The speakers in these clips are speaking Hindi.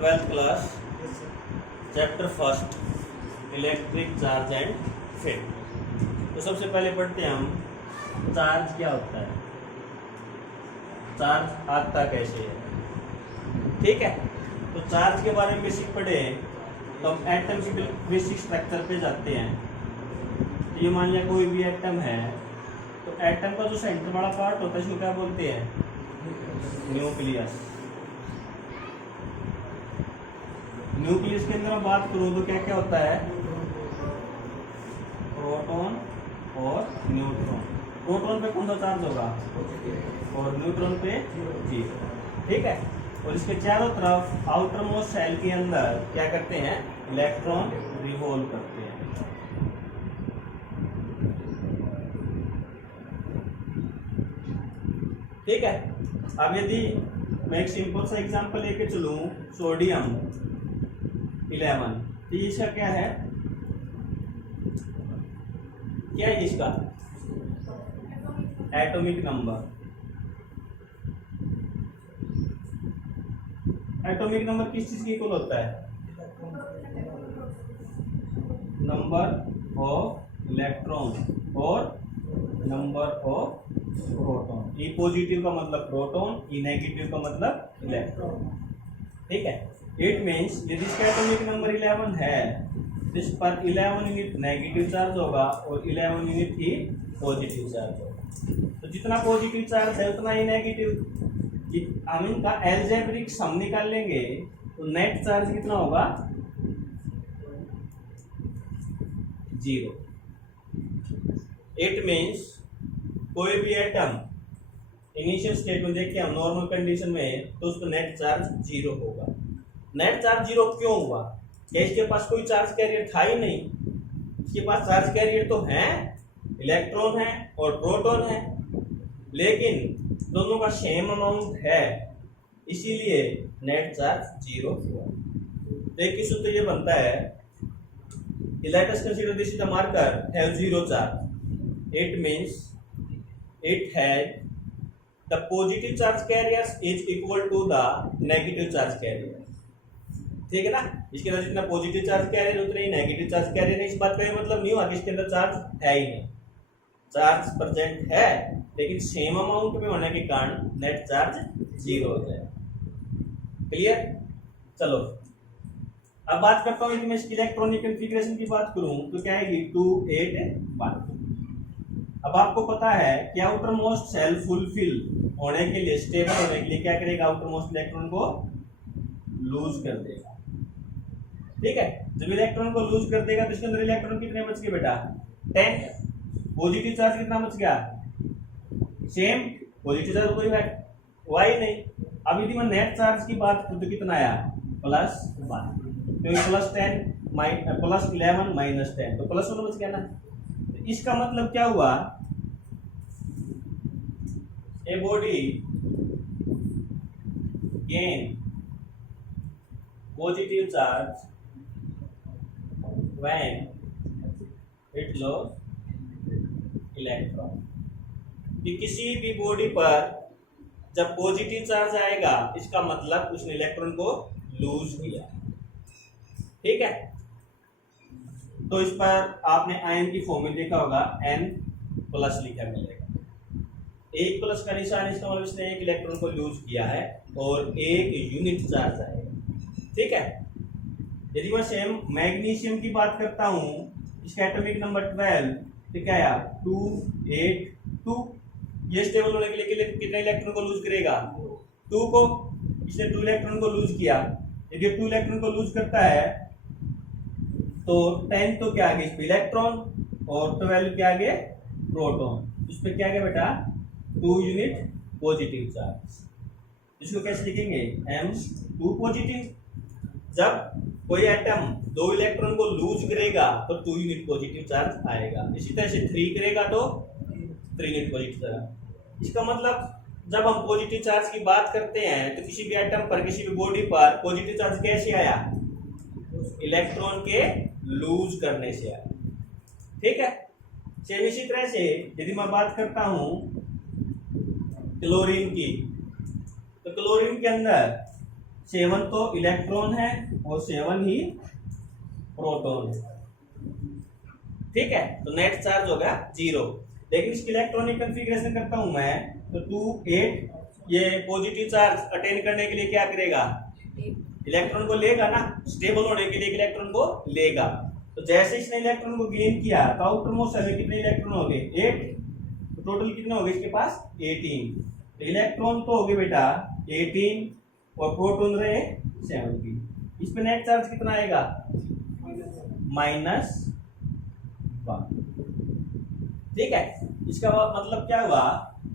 12th class chapter first electric charge and field. तो सबसे पहले पढ़ते हैं हम चार्ज क्या होता है, चार्ज आता कैसे है। ठीक है, तो चार्ज के बारे में बेसिक पढ़े तो हम एटम की बेसिक स्ट्रक्चर पे जाते हैं। तो ये मान लिया कोई भी एटम है, तो एटम का जो सेंटर वाला पार्ट होता है इसको क्या बोलते हैं, न्यूक्लियस। न्यूक्लियस के अंदर मैं बात करूं तो क्या क्या होता है, प्रोटॉन और न्यूट्रॉन। प्रोटॉन पे कौन सा चार्ज होगा और न्यूट्रॉन पे जीरो। ठीक है, और इसके चारों तरफ आउटर मोस्ट शेल के अंदर क्या करते हैं, इलेक्ट्रॉन रिवॉल्व करते हैं। ठीक है, अब यदि मैं एक सिंपल सा एग्जांपल लेके चलूं, सोडियम 11, तो इसका क्या है, क्या है इसका एटॉमिक नंबर। एटॉमिक नंबर किस चीज की इक्वल होता है, नंबर ऑफ इलेक्ट्रॉन और number of proton. E positive का मतलब प्रोटॉन, ई नेगेटिव का मतलब इलेक्ट्रॉन। ठीक है, इट मीन्स यदि इसका एटॉमिक नंबर 11 है, इस पर 11 यूनिट नेगेटिव चार्ज होगा और 11 यूनिट ही पॉजिटिव चार्ज होगा। तो जितना पॉजिटिव चार्ज है उतना ही नेगेटिव। हम इनका एल्जेब्रिक सम निकाल लेंगे तो नेट चार्ज कितना होगा, 0। इट मीन्स कोई भी एटम इनिशियल स्टेट में देखिए हम नॉर्मल कंडीशन में, तो उसका नेट चार्ज 0 होगा। नेट चार्ज 0 क्यों हुआ, क्या इसके पास कोई चार्ज कैरियर था ही नहीं, इसके पास चार्ज कैरियर तो है, इलेक्ट्रॉन है और प्रोटॉन है, लेकिन दोनों का सेम अमाउंट है, इसीलिए नेट चार्ज 0 हुआ। तो एक सूत्र ये बनता है, let us consider this is the marker have 0 charge. It means it has the positive charge carriers is equal to the negative charge carrier. ठीक है ना, इसके अंदर जितना पॉजिटिव चार्ज कैरियर उतने ही नेगेटिव चार्ज कैरियर है। इस बात का ये मतलब नहीं हुआ कि इसके अंदर चार्ज है ही नहीं, चार्ज प्रेजेंट है, लेकिन सेम अमाउंट में होने के कारण नेट चार्ज 0 हो जाए। क्लियर, चलो अब बात करता हूं, यदि मैं इलेक्ट्रॉनिक कॉन्फ़िगरेशन की बात करूं तो क्या है, 2 8 1। अब आपको पता है कि आउटर मोस्ट शेल फुलफिल होने के लिए, स्टेबल होने के लिए क्या करेगा, आउटर मोस्ट इलेक्ट्रॉन को लूज कर देगा। ठीक है, जब इलेक्ट्रॉन को लूज कर देगा तो इसके अंदर इलेक्ट्रॉन कितने बच गए बेटा, 10। पॉजिटिव चार्ज कितना बच गया, सेम, पॉजिटिव चार्ज कोई हुआ ही नहीं। अब यदि मैं नेट चार्ज की बात करूं तो कितना आया, +1। तो +10 +11 -10, तो +1 बच गया ना। तो इसका मतलब क्या हुआ, a body gain positive charge when it loss electron. कि किसी भी बॉडी पर जब पॉजिटिव चार्ज आएगा, इसका मतलब उसने इलेक्ट्रॉन को लूज किया। ठीक है, तो इस पर आपने आयन की फॉर्म में देखा होगा, N+ लिखा मिलेगा। 1+ का निशान, इसका मतलब इसने एक इलेक्ट्रॉन को लूज किया है और 1 यूनिट चार्ज आएगा। ठीक है, यदि मैं सेम मैग्नीशियम की बात करता हूं, इसका एटॉमिक नंबर 12, तो क्या आया, 2 8 2। ये स्टेबल होने के लिए कितने इलेक्ट्रॉन को लूज करेगा, 2 को। इसने 2 इलेक्ट्रॉन को लूज किया। यदि 2 इलेक्ट्रॉन को लूज करता है तो 10 तो क्या आगे, इस पे इलेक्ट्रॉन, और 12 क्या आगे, प्रोटॉन। इस पे क्या आगे बेटा, 2 यूनिट पॉजिटिव चार्ज। इसको कैसे लिखेंगे, M2 पॉजिटिव। जब कोई एटम 2 इलेक्ट्रॉन को लूज करेगा तो 2 यूनिट पॉजिटिव चार्ज आएगा। इसी तरह से 3 करेगा तो 3 यूनिट पॉजिटिव चार्ज। इसका मतलब जब हम पॉजिटिव चार्ज की बात करते हैं तो किसी भी एटम पर, किसी भी बॉडी पर पॉजिटिव चार्ज कैसे आया, इलेक्ट्रॉन के लूज करने से आया। ठीक है, सेम इसी तरह से यदि मैं बात करता हूं क्लोरीन की, तो क्लोरीन के अंदर 7 तो इलेक्ट्रॉन है और 7 ही प्रोटॉन है। ठीक है, तो नेट चार्ज होगा 0। लेकिन इसकी इलेक्ट्रॉनिक कॉन्फ़िगरेशन करता हूं मैं, तो 2 8 ये पॉजिटिव चार्ज अटेन करने के लिए क्या करेगा, इलेक्ट्रॉन को लेगा ना, स्टेबल होने के लिए इलेक्ट्रॉन को लेगा। तो जैसे इसने इलेक्ट्रॉन को गेन किया तो आउटर मोस्ट सेल में कितने इलेक्ट्रॉन हो गए, 8। तो टोटल कितने हो गए इसके पास, 18। तो इलेक्ट्रॉन तो हो गए बेटा 18 और प्रोटॉन रहे 17। इस पे नेट चार्ज कितना आएगा, -1। ठीक है, इसका मतलब क्या हुआ,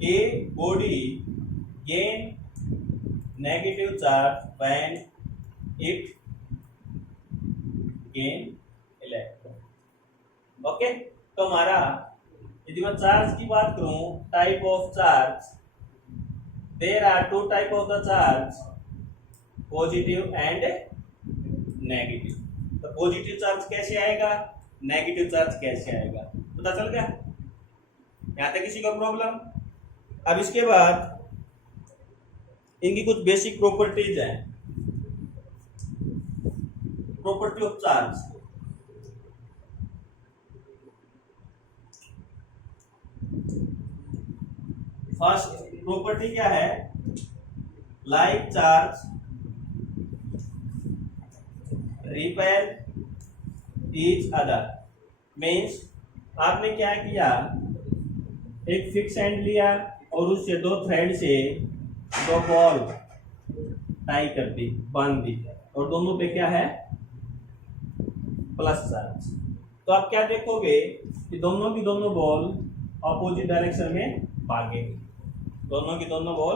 a body gain negative charge when it gain electron. Okay, तो हमारा यदि मैं चार्ज की बात करूं, type of charge, there are 2 type of the charge, positive and negative. तो पॉजिटिव चार्ज कैसे आएगा, नेगेटिव चार्ज कैसे आएगा, पता चल गया? यहां तक किसी को प्रॉब्लम? अब इसके बाद इनकी कुछ बेसिक प्रॉपर्टीज हैं। Property of charge, first property क्या है, like charge repel each other. Means आपने क्या किया, एक फिक्स एंड लिया और उससे 2 थ्रेड से 2 बॉल टाई कर दी, बांध दी, और दोनों पे क्या है, प्लस चार्ज। तो आप क्या देखोगे कि दोनों की दोनों बॉल अपोजिट डायरेक्शन में भागेंगी, दोनों की दोनों बॉल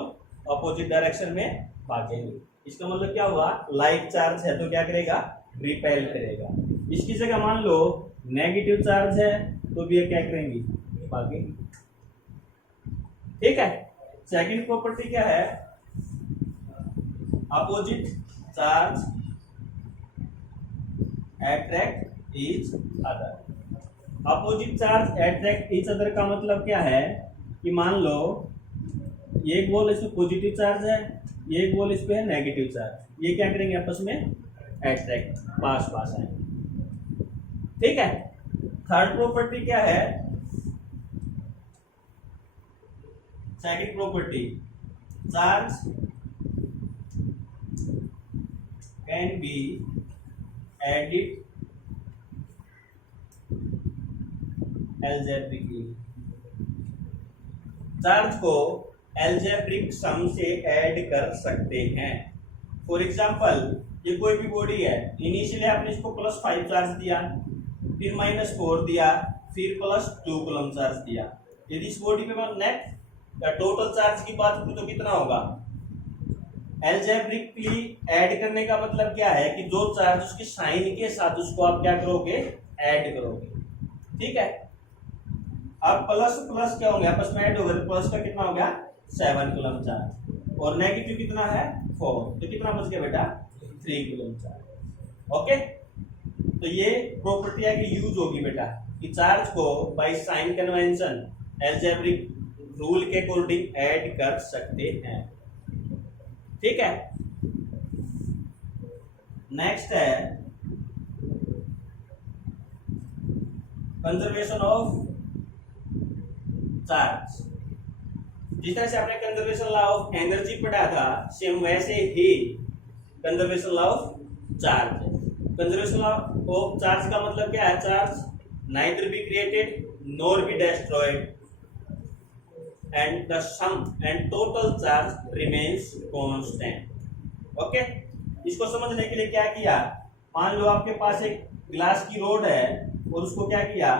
अपोजिट डायरेक्शन में भागेंगी। इसका मतलब क्या हुआ, लाइक चार्ज है तो क्या करेगा, रिपेल करेगा। इसकी जगह मान लो नेगेटिव चार्ज है तो भी ये क्या करेंगी, भागेंगी। ठीक है, सेकंड प्रॉपर्टी क्या है, opposite charge attract each other. Opposite charge attract each other का मतलब क्या है कि मान लो ये एक बॉल इसमें पॉजिटिव चार्ज है, ये एक बॉल इस पे है नेगेटिव चार्ज, ये क्या करेंगे, आपस में अट्रैक्ट, पास पास आएंगे। ठीक है, थर्ड प्रॉपर्टी क्या है, second property, charge can be added algebraically. Charge को एल्जेब्रिक सम से ऐड कर सकते हैं। फॉर एग्जांपल, ये कोई भी बॉडी है, इनिशियली आपने इसको +5 चार्ज दिया, फिर -4 दिया, फिर +2 कूलम चार्ज दिया। यदि इस बॉडी पे मैं नेट या टोटल चार्ज की बात करूं तो कितना होगा, एल्जेब्रिकली ऐड करने का मतलब क्या है कि जो चार्ज उसके साइन के साथ उसको आप क्या करोगे, ऐड करोगे। ठीक है, अब प्लस प्लस क्या होंगे, आपस में ऐड हो गए, प्लस का कितना हो गया, 7 कूलम चार्ज, और नेगेटिव कितना है, 4, तो कितना बच गया बेटा, 3 कूलम चार्ज। ओके, तो ये प्रॉपर्टी की यूज होगी बेटा कि चार्ज को by sine convention algebraic rule के अकॉर्डिंग ऐड कर सकते हैं। ठीक है, नेक्स्ट है कंजर्वेशन ऑफ चार्ज। जिस तरह से आपने कंजर्वेशन लॉ ऑफ एनर्जी पढ़ा था, सेम वैसे ही कंजर्वेशन लॉ ऑफ चार्ज है। कंजर्वेशन लॉ ऑफ चार्ज का मतलब क्या है, charge neither be created nor be destroyed and the sum and total charge remains constant. Okay, इसको समझने के लिए क्या किया, मान लो आपके पास एक ग्लास की रोड है और उसको क्या किया,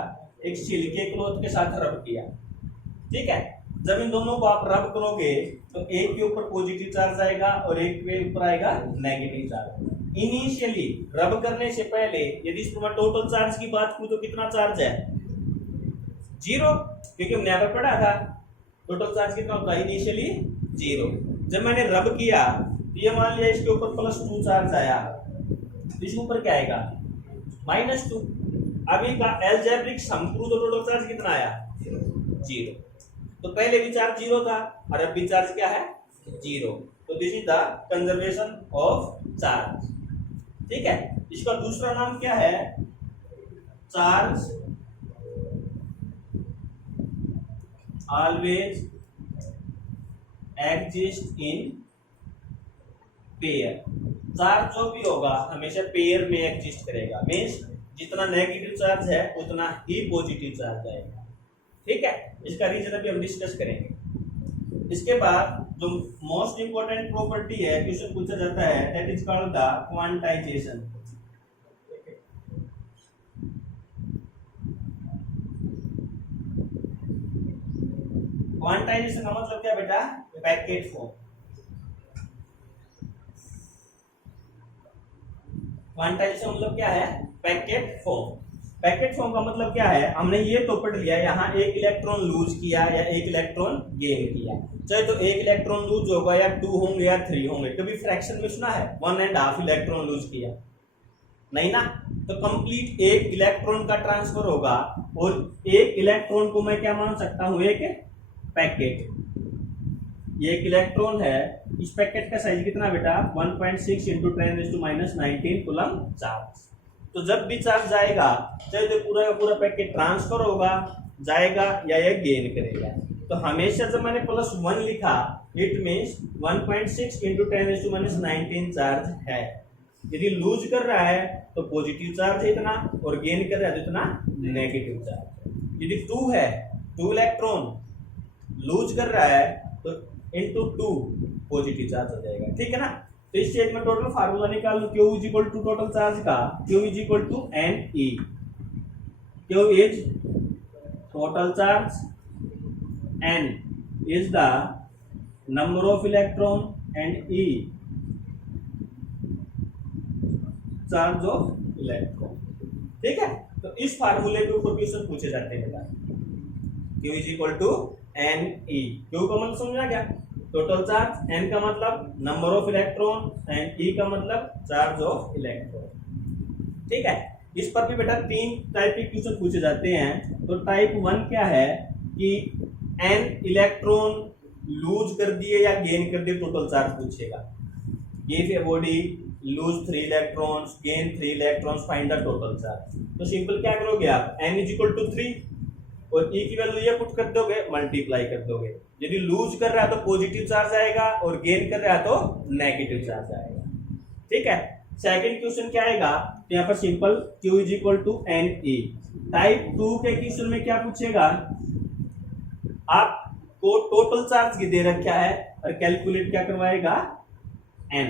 एक स्टील के क्लॉथ के साथ रब किया। ठीक है, जब इन दोनों को आप रब करोगे तो एक के ऊपर पॉजिटिव चार्ज आएगा और एक के ऊपर आएगा नेगेटिव चार्ज। इनिशियली रब करने से पहले यदि इस पर टोटल चार्ज की बात करूं तो कितना चार्ज है, 0, क्योंकि हमने यहाँ पर पढ़ा था टोटल चार्ज कितना होता है, इनिशियली 0। जब मैंने रब किया तो ये मान लिया इसके ऊपर +2 चार्ज आया, इसके ऊपर क्या आएगा, -2। अभी का एल्जेब्रिक सम करूं तो टोटल चार्ज कितना आया, 0। तो पहले भी चार्ज 0 था और अब भी चार्ज क्या है, 0। तो this is the conservation of charge. ठीक है, इसका दूसरा नाम क्या है? Charge always exist in pair. Charge जो भी होगा हमेशा पेयर में एग्जिस्ट करेगा, मीन्स जितना नेगेटिव चार्ज है उतना ही पॉजिटिव चार्ज आएगा। ठीक है, इसका रीजन अभी हम डिस्कस करेंगे। इसके बाद जो मोस्ट इंपोर्टेंट प्रॉपर्टी है, क्वेश्चन पूछा जाता है, that is called the quantization. Quantization का मतलब क्या बेटा? Packet form. क्वांटाइजेशन मतलब क्या है? Packet form. पैकेट फॉर्म का मतलब क्या है? हमने ये तो पढ़ लिया, यहाँ एक इलेक्ट्रॉन लूज किया या एक इलेक्ट्रॉन गेन किया, चाहे तो एक इलेक्ट्रॉन लूज होगा या 2 होंगे या 3 होंगे। कभी फ्रैक्शन में सुना है 1.5 इलेक्ट्रॉन लूज किया? नहीं ना। तो कंप्लीट एक इलेक्ट्रॉन का ट्रांसफर होगा, और एक इलेक्ट्रॉन को मैं क्या मान सकता हूं? एक पैकेट। ये एक इलेक्ट्रॉन है, इस पैकेट का साइज कितना बेटा? 1.6 इंटू 10⁻⁹ कूलम चार्ज। तो जब भी चार्ज जाएगा, चाहे तो पूरा का पूरा पैकेट ट्रांसफर होगा, जाएगा या ये गेन करेगा। तो हमेशा जब मैंने +1 लिखा, इट मीन्स 1.6 इंटू 10⁻⁹ चार्ज है। यदि लूज कर रहा है तो पॉजिटिव चार्ज है इतना, और गेन कर रहा है तो इतना नेगेटिव चार्ज। यदि 2 है, 2 इलेक्ट्रॉन लूज कर रहा है तो इंटू 2 पॉजिटिव चार्ज हो जाएगा। ठीक है ना। तो इस स्टेज में टोटल फार्मूला निकाल लो, Q is equal to total charge का, Q is equal to NE। Q is total charge, N is the number of electron and E charge of electron. ठीक है, तो इस फार्मूले के ऊपर क्वेश्चन पूछे जाते हैं बेटा। Q is equal to NE। Q का मतलब समझा क्या? टोटल चार्ज, N का मतलब number of electron and E का मतलब चार्ज ऑफ इलेक्ट्रॉन। ठीक है, इस पर भी बेटा 3 टाइप के क्वेश्चन पूछे जाते हैं। तो टाइप 1 क्या है कि N इलेक्ट्रॉन लूज कर दिए या गेन कर दिए, टोटल चार्ज पूछेगा। Give a body lose 3 electrons, gain 3 electrons, find the total charge. तो सिंपल क्या करोगे आप? N इज इक्वल टू 3 और E की वैल्यू ये पुट कर दोगे, मल्टीप्लाई कर दोगे। यदि लूज कर रहा है तो पॉजिटिव चार्ज आएगा, और गेन कर रहा है तो नेगेटिव चार्ज आएगा। ठीक है, सेकंड क्वेश्चन क्या आएगा? तो यहाँ पर simple Q is equal to NE। Type 2 के क्वेश्चन में क्या पूछेगा? आपको टोटल चार्ज दे रखा है और कैलकुलेट क्या करवाएगा? N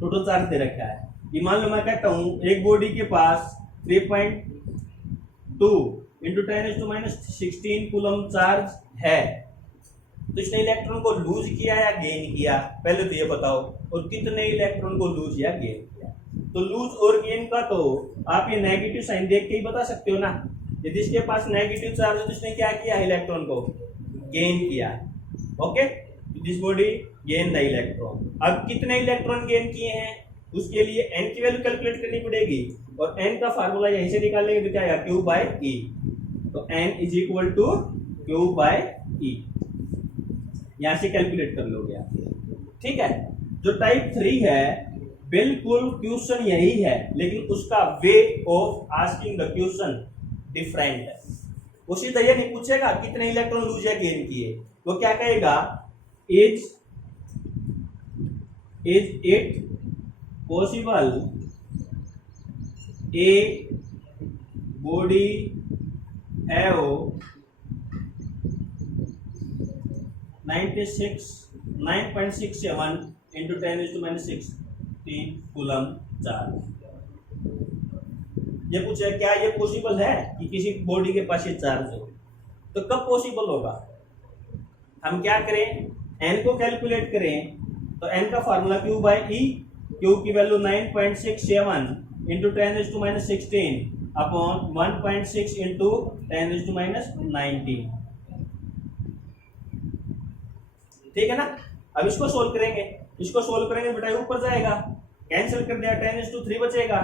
टोटल चार्ज दे रखा है। ये मान लो मैं कहता हूं एक बॉडी के पास 3.2 इंटू 10⁻⁻16 कूलम चार्ज है, तो इसने इलेक्ट्रॉन को लूज किया या गेन किया? पहले तो ये बताओ, और कितने इलेक्ट्रॉन को लूज या गेन किया? तो लूज और गेन का तो आप ये नेगेटिव साइन देख के ही बता सकते हो ना। यदि इसके पास नेगेटिव चार्ज है तो इसने क्या किया? इलेक्ट्रॉन को गेन किया। Okay, this body gain the electron. अब कितने इलेक्ट्रॉन गेन किए हैं उसके लिए n की वैल्यू कैलकुलेट करनी पड़ेगी, और n का फार्मूला यहीं से निकालेंगे तो क्या आएगा? Q by E। तो n is equal to Q by E, यहां से कैलकुलेट कर लोगे आप। ठीक है, जो टाइप 3 है बिल्कुल क्वेश्चन यही है, लेकिन उसका way of asking the question different है। वो सीधा ये नहीं पूछेगा कितने इलेक्ट्रॉन लूज या गेन किए, वो क्या कहेगा? Is it possible a body have 9.67 into 10⁻⁻16 coulomb charge. ये पूछे क्या ये पॉसिबल है कि किसी बॉडी के पास ये चार्ज हो? तो कब पॉसिबल होगा? हम क्या करें? n को कैलकुलेट करें, तो n का formula Q by E। Q की वैल्यू 9.67 इंटू 10⁻⁻16 अपॉन 1.6 इंटू 10⁻⁻19। ठीक है ना। अब इसको सोल्व करेंगे, बेटा ऊपर जाएगा, कैंसिल कर दिया, 10⁻³ बचेगा।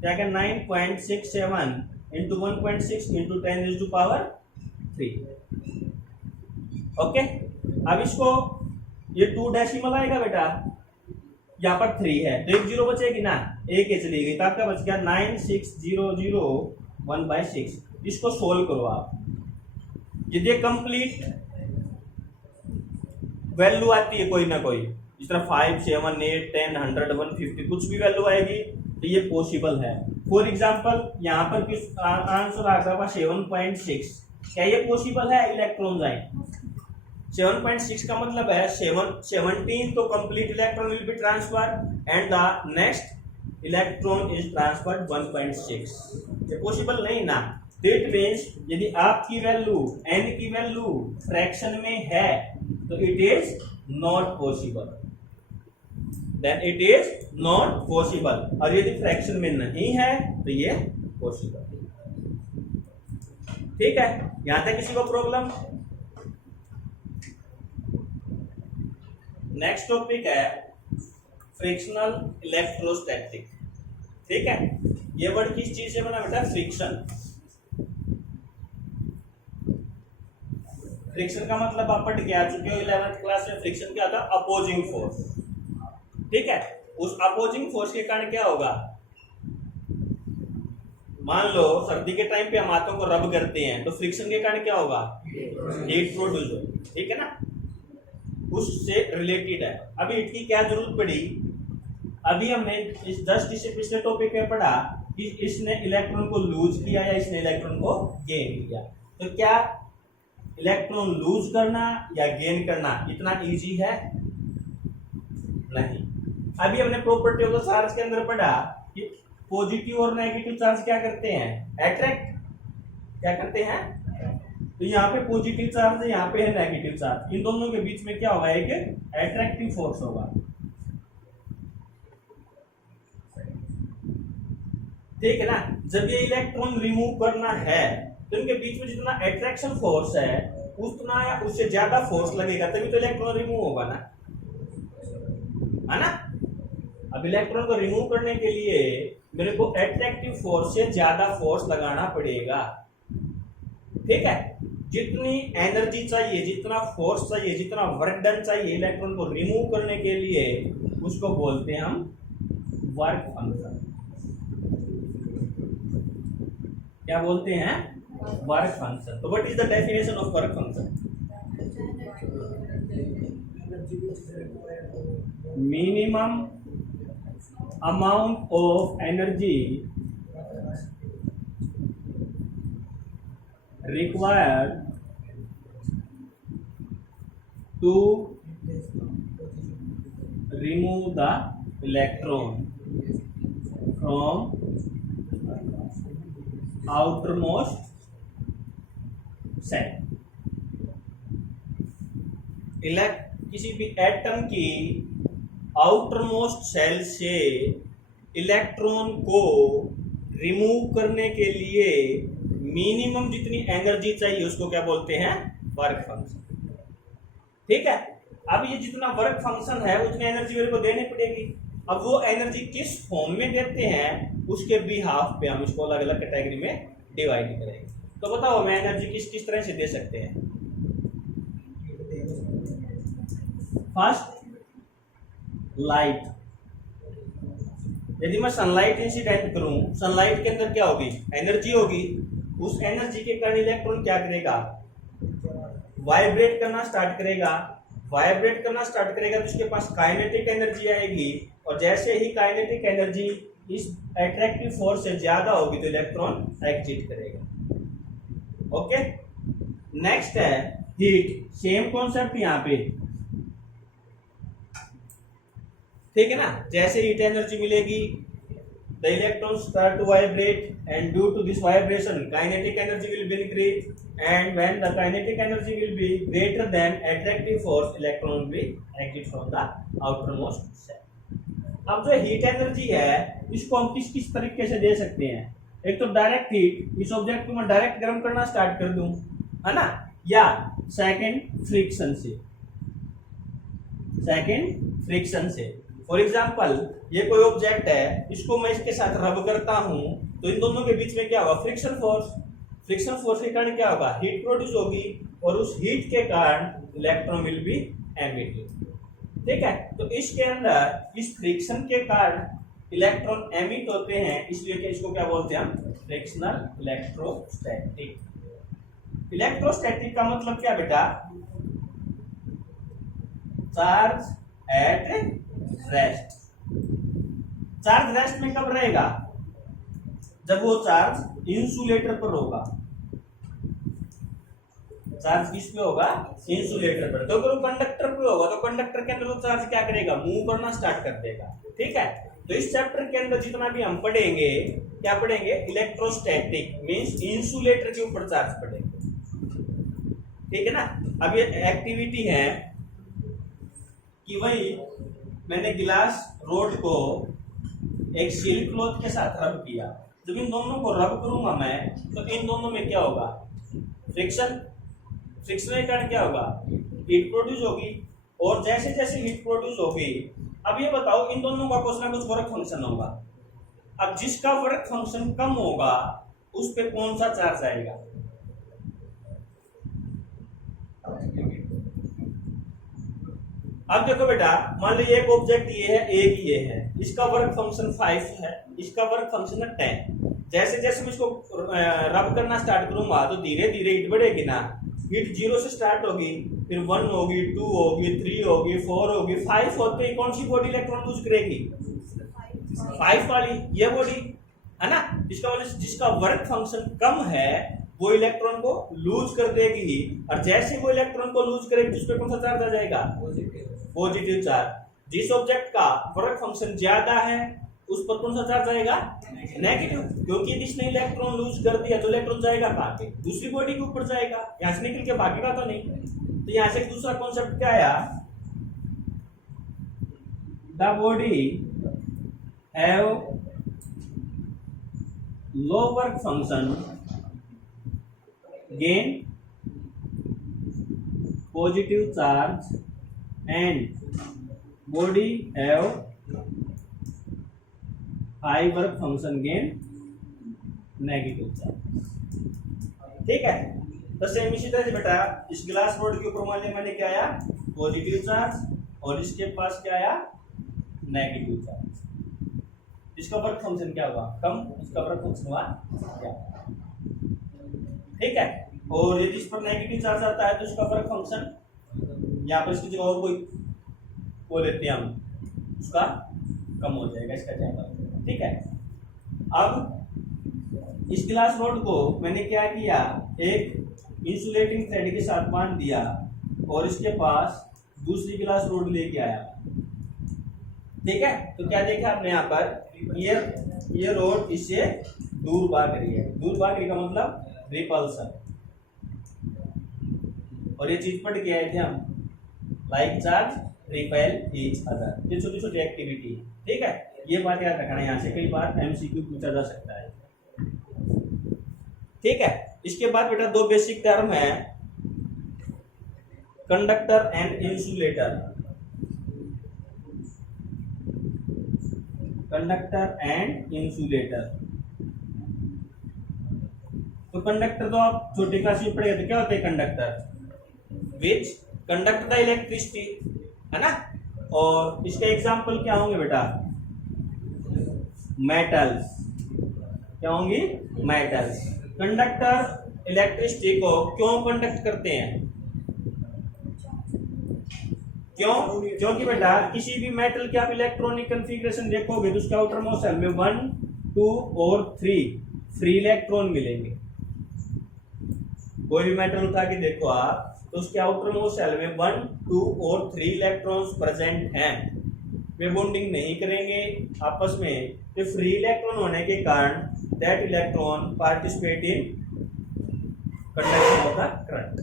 क्या क्या 9.67 इंटू 1.6 इंटू 10⁻³ ओके। अब इसको ये 2 डेसिमल आएगा बेटा, यहाँ पर 3 है तो एक जीरो बचेगी ना, एक ही चली गई तो आपका बच गया 9600 इसको सोल्व करो आप। यदि कंप्लीट वैल्यू आती है कोई ना कोई, जिस तरह 5, 7, 8, 10, 100, 150 कुछ भी वैल्यू आएगी तो ये पॉसिबल है। फॉर एग्जांपल यहाँ पर किस आंसर आ गया 7.6, क्या ये पॉसिबल है इलेक्ट्रॉन जाए? 7.6 का मतलब है 17 तो complete electron will be transfer and the next electron is transferred 1.6, ये पॉसिबल नहीं ना। दैट मींस यदि आपकी वैल्यू n की वैल्यू फ्रैक्शन में है तो it is not possible, then it is not possible. और यदि फ्रैक्शन में नहीं है तो ये पॉसिबल। ठीक है, यहां तक किसी को प्रॉब्लम? नेक्स्ट टॉपिक है फ्रिक्शनल इलेक्ट्रोस्टैटिक। ठीक है, ये वर्ड किस चीज से बना बेटा? फ्रिक्शन। फ्रिक्शन का मतलब आप पढ़ के आ चुके हो 11th क्लास में। फ्रिक्शन क्या होता है? Opposing force. ठीक है, उस अपोजिंग फोर्स के कारण क्या होगा? मान लो सर्दी के टाइम पे हम हाथों को रब करते हैं तो फ्रिक्शन के कारण क्या होगा? हीट प्रोड्यूस होगी। ठीक है ना, उससे रिलेटेड है। अभी हीट की क्या जरूरत पड़ी? अभी हमने जस्ट इससे पिछले टॉपिक में पढ़ा कि इसने इलेक्ट्रॉन को लूज किया या इसने इलेक्ट्रॉन को गेन किया। तो क्या इलेक्ट्रॉन लूज करना या गेन करना इतना इजी है? नहीं। अभी हमने प्रॉपर्टी ऑफ द चार्ज के अंदर पढ़ा कि पॉजिटिव और नेगेटिव चार्ज क्या करते हैं? अट्रैक्ट। क्या करते हैं? तो यहाँ पे पॉजिटिव चार्ज है, यहाँ पे है नेगेटिव चार्ज, इन दोनों के बीच में क्या होगा? एक अट्रैक्टिव फोर्स होगा। ठीक है ना, जब ये इलेक्ट्रॉन रिमूव करना है तो इनके बीच में जितना अट्रैक्शन फोर्स है उतना या उससे ज्यादा फोर्स लगेगा, तभी तो इलेक्ट्रॉन रिमूव होगा ना, है ना। अब इलेक्ट्रॉन को रिमूव करने के लिए मेरे को अट्रैक्टिव फोर्स से ज्यादा फोर्स लगाना पड़ेगा। ठीक है, जितनी एनर्जी चाहिए, जितना फोर्स चाहिए, जितना वर्क डन चाहिए इलेक्ट्रॉन को रिमूव करने के लिए, उसको बोलते हैं हम वर्क फंक्शन। क्या बोलते हैं? Work function. तो what is the definition of work function? Minimum amount of energy required to remove the electron from outermost cell। किसी भी एटम की आउटरमोस्ट सेल से इलेक्ट्रॉन को रिमूव करने के लिए मिनिमम जितनी एनर्जी चाहिए उसको क्या बोलते हैं? Work function. ठीक है, अब ये जितना वर्क फंक्शन है उतनी एनर्जी मेरे को देनी पड़ेगी। अब वो एनर्जी किस फॉर्म में देते हैं उसके बिहाफ पे हम इसको अलग अलग कैटेगरी में डिवाइड करेंगे। तो बताओ मैं एनर्जी किस किस तरह से दे सकते हैं? First, light. यदि मैं सनलाइट इंसिडेंट करूं, सनलाइट के अंदर क्या होगी? एनर्जी होगी। उस एनर्जी के कारण इलेक्ट्रॉन क्या करेगा? वाइब्रेट करना स्टार्ट करेगा। वाइब्रेट करना स्टार्ट करेगा तो उसके पास काइनेटिक एनर्जी आएगी, और जैसे ही काइनेटिक एनर्जी इस अट्रैक्टिव फोर्स से ज्यादा होगी तो इलेक्ट्रॉन एग्जिट करेगा। ओके, नेक्स्ट है हीट। सेम कॉन्सेप्ट यहाँ पे। ठीक है ना, जैसे हीट एनर्जी मिलेगी the electrons start to vibrate, and due to this vibration kinetic energy will be increased, and when the kinetic energy will be greater than attractive force electron will exit from the outermost cell। अब जो हीट एनर्जी है इसको हम किस किस तरीके से दे सकते हैं? एक तो डायरेक्ट हीट, इस ऑब्जेक्ट को मैं डायरेक्ट गर्म करना स्टार्ट कर दूं, है ना, या सेकंड फ्रिक्शन से। सेकंड फ्रिक्शन से फॉर एग्जाम्पल ये कोई ऑब्जेक्ट है, इसको मैं इसके साथ रब करता हूं तो इन दोनों के बीच में क्या होगा? Friction force. फ्रिक्शन फोर्स के कारण क्या होगा? हीट प्रोड्यूस होगी, और उस हीट के कारण इलेक्ट्रॉन विल बी एमिटेड। ठीक है। तो इसके अंदर इस फ्रिक्शन के कारण इलेक्ट्रॉन एमिट होते हैं, इसलिए कि इसको क्या बोलते हैं हम, फ्रिक्शनल इलेक्ट्रोस्टैटिक। इलेक्ट्रोस्टैटिक का मतलब क्या बेटा, charge at rest. Charge rest में कब रहेगा, जब वो चार्ज इंसुलेटर पर होगा। चार्ज किस पे होगा, इंसुलेटर पर। तो अगर वो कंडक्टर पे होगा तो कंडक्टर के अंदर वो चार्ज क्या करेगा, मूव करना स्टार्ट कर देगा। ठीक है। तो इस चैप्टर के अंदर जितना भी हम पढ़ेंगे, क्या पढ़ेंगे, इलेक्ट्रोस्टैटिक मींस इंसुलेटर के ऊपर चार्ज पढ़ेंगे। ठीक है ना। अब ये एक्टिविटी है कि वही मैंने गिलास रोड को एक सिल्क क्लॉथ के साथ रब किया। जब इन दोनों को रब करूंगा मैं, तो इन दोनों में क्या होगा, फ्रिक्शन। फ्रिक्शन के कारण क्या होगा, हीट प्रोड्यूस होगी। और जैसे जैसे हीट प्रोड्यूस होगी, अब ये बताओ इन दोनों का कुछ ना कुछ वर्क फंक्शन होगा। अब जिसका वर्क फंक्शन कम होगा उस पे कौन सा चार्ज आएगा। अब देखो बेटा, मान लो एक ऑब्जेक्ट ये है, एक ये है, इसका वर्क फंक्शन 5 है, इसका वर्क फंक्शन है 10। जैसे जैसे मैं इसको रब करना स्टार्ट करूंगा तो धीरे धीरे हीट बढ़ेगी ना। हीट 0 से स्टार्ट होगी, फिर 1 होगी, 2 होगी, 3 होगी, 4 होगी, 5 होते ही कौन सी बॉडी इलेक्ट्रॉन लूज करेगी, 5 वाली, ये बॉडी है ना। जिसका वर्क फंक्शन कम है वो इलेक्ट्रॉन को लूज कर देगी, और जैसे वो इलेक्ट्रॉन को लूज करेगी उस पर कौन सा चार्ज आ जाएगा, पॉजिटिव चार्ज। जिस ऑब्जेक्ट का वर्क फंक्शन ज्यादा है उस पर कौन सा चार्ज आएगा, नेगेटिव, क्योंकि इसने इलेक्ट्रॉन लूज कर दिया तो इलेक्ट्रॉन जाएगा कहां पे, दूसरी बॉडी के ऊपर जाएगा, यहां से निकल के भागेगा तो नहीं। तो यहां से दूसरा कॉन्सेप्ट क्या आया, the body have low work function gain positive charge and body have high work function gain negative charge। ठीक है। तो सेम इसी तरह से बेटा इस ग्लास रोड के ऊपर मान लिया मैंने क्या आया, पॉजिटिव चार्ज, और इसके पास क्या आया, नेगेटिव चार्ज। इसका वर्क फंक्शन क्या हुआ, कम, इसका वर्क फंक्शन हुआ क्या। ठीक है। और यदि इस पर नेगेटिव चार्ज आता है तो उसका वर्क फंक्शन, यहाँ पर इसकी जगह और कोई को लेते हैं हम, उसका कम हो जाएगा, इसका ज्यादा हो जाएगा। ठीक है। अब इस ग्लास रोड को मैंने क्या किया, एक इंसुलेटिंग थ्रेड के साथ बांध दिया और इसके पास दूसरी ग्लास रोड लेके आया। ठीक है। तो क्या देखा आपने यहाँ पर, ये रोड इससे दूर भाग रही है। दूर भाग रही का मतलब रिपल्सन। और ये चीज पढ़ के आए थे हम, like charge repel each other. ये छोटी छोटी एक्टिविटी है। ठीक है। ये बात याद रखना, यहाँ से कई बार एमसीक्यू पूछा जा सकता है। ठीक है। इसके बाद बेटा दो बेसिक टर्म है, conductor and insulator. Conductor and insulator. तो कंडक्टर तो आप छोटी क्लास में पढ़े थे, क्या होते हैं conductor, which conduct the electricity, है ना। और इसके एग्जाम्पल क्या होंगे बेटा, मेटल्स। क्या होंगी, मेटल्स। कंडक्टर इलेक्ट्रिसिटी को क्यों कंडक्ट करते हैं, क्यों, क्योंकि बेटा किसी भी मेटल के आप इलेक्ट्रॉनिक कॉन्फ़िगरेशन देखोगे तो उसके आउटर मोस्ट शेल में 1, 2 और 3 फ्री इलेक्ट्रॉन मिलेंगे। कोई भी मेटल उठा के देखो आप तो उसके आउटर मोस्ट शेल में 1, 2 और 3 इलेक्ट्रॉन्स प्रेजेंट हैं। वे बॉन्डिंग नहीं करेंगे आपस में, तो फ्री इलेक्ट्रॉन होने के कारण that electron participate in conduction of the current.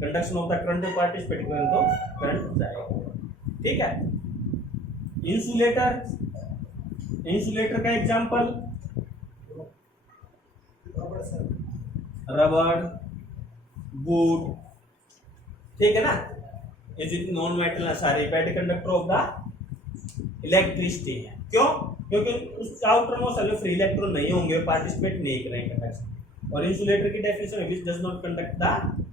Conduction of the current में पार्टिसिपेट करें तो करंट जाएगा। ठीक है। इंसुलेटर, इंसुलेटर का एग्जांपल रबर, वुड। ठीक है ना। ये जितने नॉन मेटल है सारे battery conductor of the electricity है। क्यों, क्योंकि उस आउटर मोस्ट शेल में फ्री इलेक्ट्रॉन नहीं होंगे, पार्टिसिपेट नहीं करेंगे कंडक्शन। और इंसुलेटर की डेफिनेशन है which does not conduct the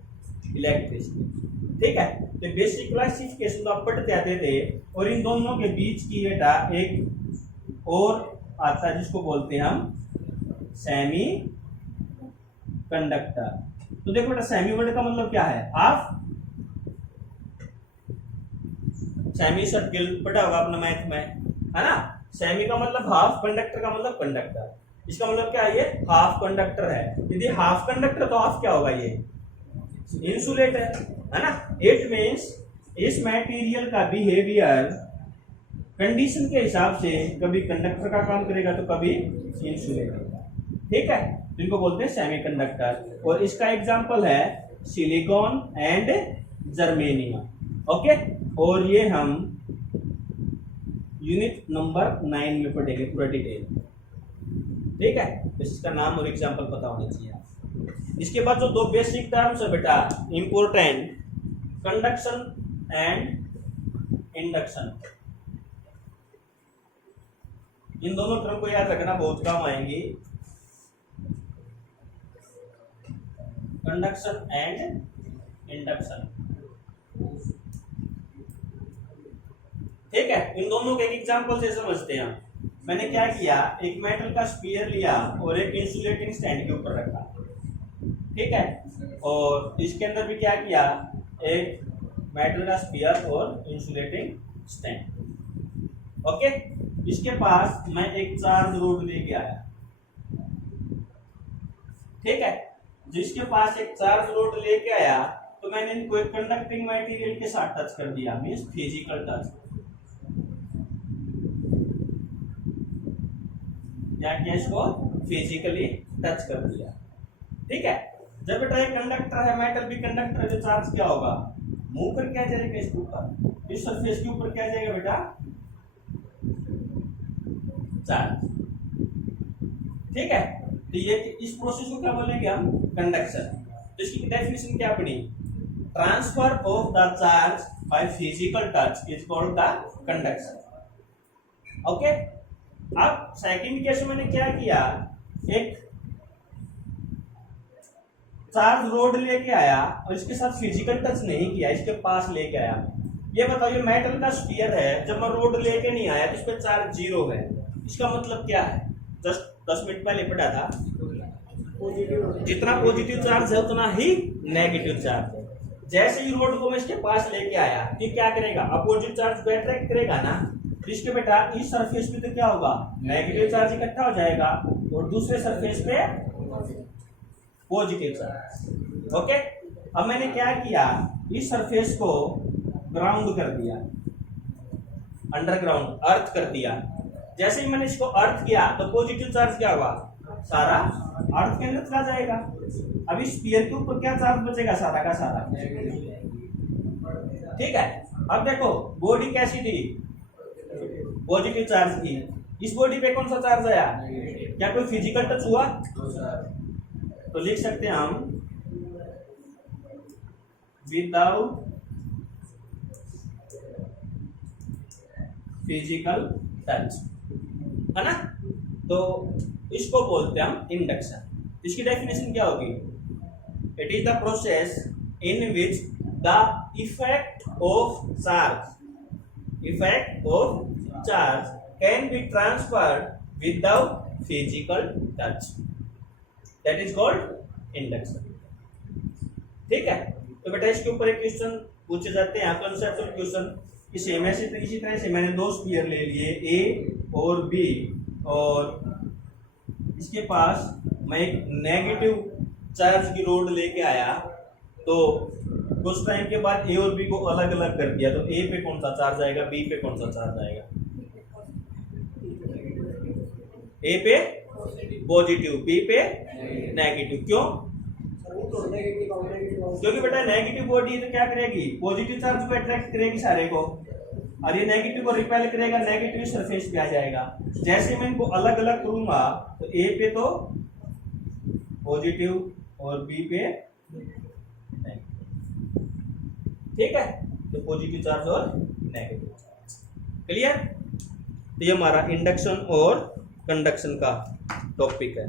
electricity. ठीक है, तो बेसिक क्लासिफिकेशन तो आप पढ़ते आते थे। और इन दोनों के बीच की बेटा एक और आता है जिसको बोलते हैं हम सेमी कंडक्टर। तो देखो बेटा सेमी वर्ड का मतलब क्या है, हाफ सेमी सर्किल पढ़ा होगा अपना मैथ में, है ना। सेमी का मतलब हाफ, कंडक्टर का मतलब कंडक्टर। इसका मतलब क्या है, ये हाफ कंडक्टर है। यदि हाफ कंडक्टर तो हाफ क्या होगा, ये इंसुलेटर है ना। इट मीन्स इस मटेरियल का बिहेवियर कंडीशन के हिसाब से कभी कंडक्टर का काम करेगा तो कभी इंसुलेटर का, ठीक है। तो इनको बोलते हैं सेमीकंडक्टर। और इसका एग्जांपल है सिलिकॉन एंड जर्मेनियम। ओके, और ये हम यूनिट नंबर 9 में पढ़ेंगे पूरा डिटेल, ठीक है। इसका नाम और एग्जांपल पता होना चाहिए। इसके बाद जो दो बेसिक टर्म्स है बेटा इंपॉर्टेंट, कंडक्शन एंड इंडक्शन। इन दोनों टर्म को याद रखना, बहुत काम आएंगी। कंडक्शन एंड इंडक्शन, ठीक है। इन दोनों के एक एग्जांपल से समझते हैं। मैंने क्या किया, एक मेटल का स्फीयर लिया और एक इंसुलेटिंग स्टैंड के ऊपर रखा, ठीक है। और इसके अंदर भी क्या किया, एक मेटल का स्फीयर और इंसुलेटिंग स्टैंड। ओके, इसके पास मैं एक चार्ज रोड लेके आया, ठीक है। जिसके पास एक चार्ज रोड लेके आया तो मैंने इनको एक कंडक्टिंग मटेरियल के साथ टच कर दिया, मींस फिजिकल टच। या इसको फिजिकली टच कर दिया, ठीक है। जब बेटा एक कंडक्टर है, मेटल भी कंडक्टर है, जो चार्ज क्या होगा, मूव करके आ जाएगा इसके ऊपर, इस सरफेस के ऊपर क्या आ जाएगा बेटा, चार्ज, ठीक है। तो ये इस प्रोसेस को क्या बोलेंगे हम, कंडक्शन। तो इसकी डेफिनेशन क्या पड़ी, transfer of the charge by physical touch is called the conduction. Okay, अब सेकंड केस में मैंने क्या किया, एक चार्ज रोड लेके आया और इसके साथ फिजिकल टच नहीं किया, इसके पास लेके आया। ये बताओ, ये मेटल का स्फीयर है, जब मैं रोड लेके नहीं आया तो इस पे चार्ज 0 है। इसका मतलब क्या है, जस्ट 10 मिनट पहले पढ़ा था, जितना पॉजिटिव चार्ज है उतना ही नेगेटिव चार्ज है। जैसे ही रोड को मैं इसके पास लेके आया, ये क्या करेगा, अपोजिट चार्ज को अट्रैक्ट करेगा ना। इसके बेटा इस सरफेस पे तो क्या होगा, नेगेटिव चार्ज इकट्ठा हो जाएगा और दूसरे सरफेस पे पॉजिटिव चार्ज। ओके, अब मैंने क्या किया, इस सरफेस को ग्राउंड कर दिया, अंडरग्राउंड अर्थ कर दिया। जैसे ही मैंने इसको अर्थ किया तो पॉजिटिव चार्ज क्या होगा, सारा अर्थ के अंदर चला जाएगा। अब इस स्फीयर के ऊपर क्या चार्ज बचेगा, सारा का सारा, ठीक है। अब देखो बॉडी कैसी थी, पॉजिटिव चार्ज की, इस बॉडी पे कौन सा चार्ज आया, क्या कोई फिजिकल टच हुआ, तो लिख सकते हैं हम विदाउट फिजिकल टच, है ना। तो इसको बोलते हैं हम इंडक्शन। इसकी डेफिनेशन क्या होगी, it is the process in which the effect of charge can be transferred without physical touch, that is called induction, ठीक है। तो बेटा इसके ऊपर एक क्वेश्चन पूछे जाते हैं, कंसेप्चुअल क्वेश्चन। इसी तरह से मैंने दो स्फीयर ले लिए, ए और बी, और इसके पास मैं एक नेगेटिव चार्ज की रोड लेके आया, तो कुछ टाइम के बाद ए और बी को अलग अलग कर दिया, तो ए पे कौन सा चार्ज आएगा, बी पे कौन सा चार्ज आएगा, ए पे पॉजिटिव, बी पे नेगेटिव। क्यों, क्योंकि बेटा नेगेटिव बॉडी तो क्या करेगी, पॉजिटिव चार्ज को अट्रैक्ट करेगी सारे को, और ये नेगेटिव को रिपेल करेगा, नेगेटिव सरफेस पे आ जाएगा। जैसे मैं इनको अलग अलग करूंगा तो ए पे तो पॉजिटिव और बी पे नेगेटिव, ठीक है। तो पॉजिटिव चार्ज और नेगेटिव चार्ज, क्लियर। तो ये हमारा इंडक्शन और कंडक्शन का टॉपिक है।